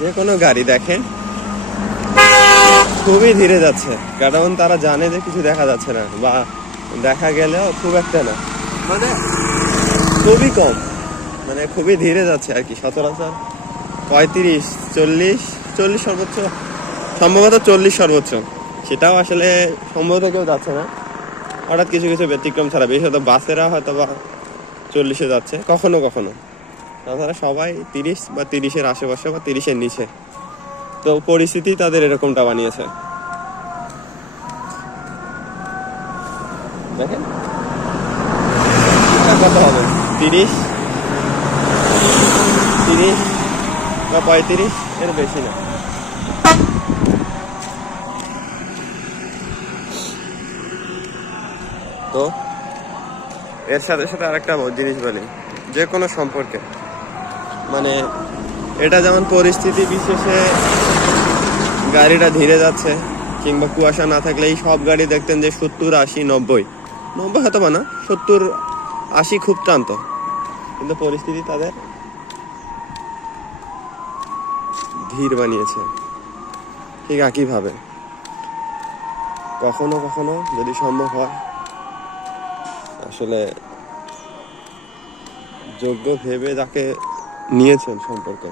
যে কোনো গাড়ি দেখেন খুবই ধীরে যাচ্ছে, কারণ তারা জানে যে কিছু দেখা যাচ্ছে না, বা দেখা গেলেও খুব একটা না, মানে খুবই কম, মানে খুবই ধীরে যাচ্ছে আর কি। সচরাচর 35, 40, 40 সর্বোচ্চ, সম্ভবত 40 সর্বোচ্চ, সেটাও আসলে সম্ভবত কেউ যাচ্ছে না। হঠাৎ কিছু কিছু ব্যতিক্রম ছাড়া, বিশেষত বাসেরা হয়তো বা 40-এ যাচ্ছে কখনো কখনো, তাছাড়া সবাই 30 বা 30-এর আশেপাশে বা 30-এর নিচে। তো পরিস্থিতি তাদের এরকমটা বানিয়েছে। দেখেন কত হবে, 30 বা 35, এর বেশি না। তো এর সাথে সাথে আরেকটা জিনিস বলি, যে কোনো সম্পর্কে, মানে এটা যেমন পরিস্থিতি বিশেষে গাড়িটা ধীরে যাচ্ছে, কিংবা কুয়াশা না থাকলে এই সব গাড়ি দেখতেন যে 70, 80, 90 হয়তো বা না, 70, 80 খুব টানত, কিন্তু পরিস্থিতি তাদের ধীর বানিয়েছে। ঠিক একইভাবে কখনো কখনো যদি সম্ভব হয়, আসলে যোগ্য ভেবে যাকে নিয়েছেন সম্পর্কে,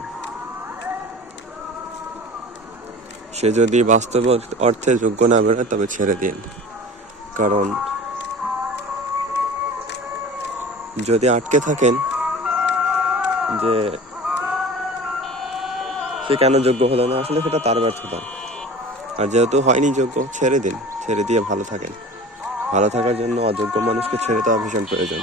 সে যদি বাস্তব অর্থে যোগ্য না বেরোয় তবে ছেড়ে দিন। কারণ যদি আটকে থাকেন যে সে কেন যোগ্য হলো না, আসলে সেটা তার ব্যর্থতা। আর যেহেতু হয়নি যোগ্য, ছেড়ে দিন, ছেড়ে দিয়ে ভালো থাকেন। ভালো থাকার জন্য অযোগ্য মানুষকে ছেড়ে দেওয়া ভীষণ প্রয়োজন।